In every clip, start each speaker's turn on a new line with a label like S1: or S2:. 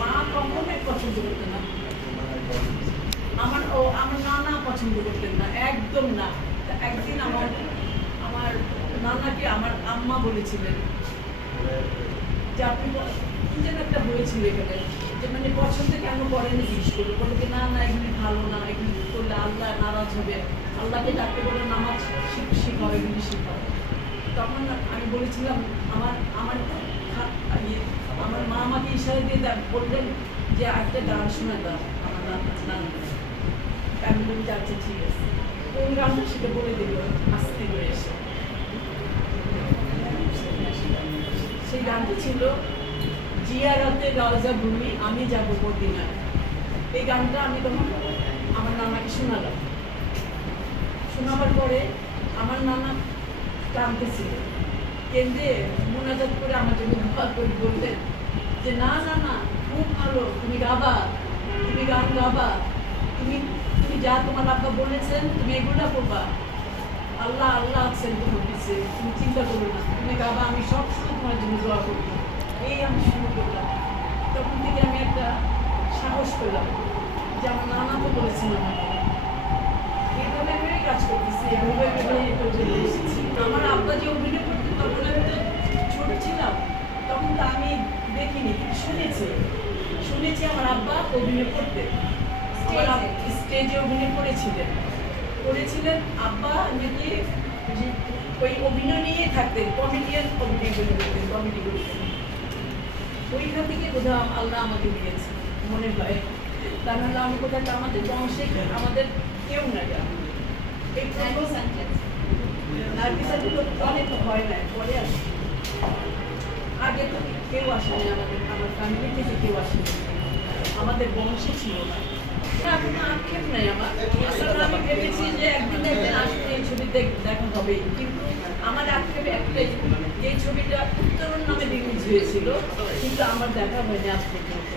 S1: মা কখনোই পছন্দ করতেন না। আমার ও আমার নানা পছন্দ করতেন না, একদম না। একদিন আমার আমার নানাকে আমার আম্মা বলেছিলেন যে আপনি কি যেন একটা হয়েছিল এখানে, যে মানে পছন্দ কেন করেন জিজ্ঞেস করল। বলে কি, না না, এগুলি ভালো না, এগুলি করলে আল্লাহ নারাজ হবে। আল্লাহকে ডাকতে বলে, নামাজ শিখ, শিখাও, এগুলি শিখাও। তখন আমি বলেছিলাম আমার আমার ইয়ে, আমার মা আমাকে ইশারা দিয়ে দেন- বললেন যে একটা গান শোনা দাও আমার নানা নানা আমি যে আচ্ছা ঠিক আছে। কোন গানটা সেটা বলে দিল আস্তে করে এসে। সেই গানটা ছিল জিয়ারতে রওজা ভূমি আমি যাব মদিনায়। এই গানটা আমি তখন আমার নানাকে শোনালাম। শোনাবার পরে আমার নানা কাঁদতেছিল কেন্দ্রে মোনাজাত করে আমার জন্য দোয়া করে বললেন যে, না না না খুব ভালো, তুমি গাবা, তুমি গান গাবা, তুমি তুমি যা তোমার আব্বা বলেছেন, তুমি এগুলা করবা। আল্লাহ আল্লাহ আছেন তোমার পিছিয়ে তুমি চিন্তা করো না, তুমি গাবা, আমি সব সময় তোমার জন্য দোয়া করব। এই আমি শুরু করলাম। তখন থেকে আমি একটা সাহস পেলাম যে আমার নানা তো বলেছিল আমাকে। এইভাবে ভেবে কাজ করতেছি এভাবে ভেবে এই পর্যন্ত এসেছি আমার আব্বা যে অভিনয় করতে তখন আমি তো ছোট ছিলাম তখন তো আমি দেখিনি কিন্তু শুনেছি। শুনেছি আমার আব্বা অভিনয় করতে। আমার স্টেজে অভিনয় করেছিলেন। করেছিলেন আব্বা নাকি ওই অভিনয় নিয়ে থাকতেন কমেডিয়ান অভিনয়গুলো করতেন কমেডি করতেন ওইখান থেকে কোথাও আল্লাহ আমাকে দিয়েছে মনে হয়। তা নাহলে আমি কোথাও একটা আমাদের বংশে আমাদের কেউ না জানে এই নার্গিসাগুলো অনেক হয় না পরে আসে আগে তো কেউ আসেনি আমাদের আমার ফ্যামিলি থেকে কেউ আসেনি। আমাদের বংশে ছিল না। কোনো আক্ষেপ নাই আমার। আসলে আমি ভেবেছি যে একদিন একদিন আসলে এই ছবি দেখা হবে কিন্তু আমার আক্ষেপ একটাই যে ছবিটা উত্তরণ নামে রিলিজ হয়েছিল কিন্তু আমার দেখা হয়নি আজ পর্যন্ত।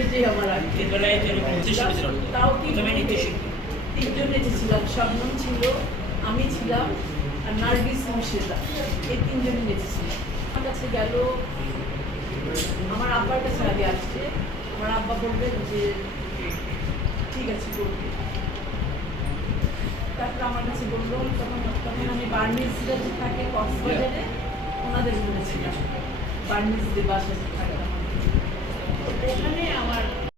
S1: এটাই আমার আক্ষেপ।
S2: এগুলাই তো এরকম নৃত্যশিল্পী ছিল।
S1: তাও কি তিনজন নেচেছিলাম শবনম ছিল আমি ছিলাম আর নার্গিস মুর্শিদা এই তিনজনই নেচেছিলাম আমার কাছে গেল। আমার আব্বার কাছে আগে আসছে। আমার আব্বা বলবেন যে, ঠিক আছে, করবে। তারপর আমার কাছে বলল, তখন তখন আমি বার্মিজরা যে থাকে কক্সবাজারে। ওনাদের বলেছিলাম বার্মিজদের বাসাতে থাকতাম এখানে আমার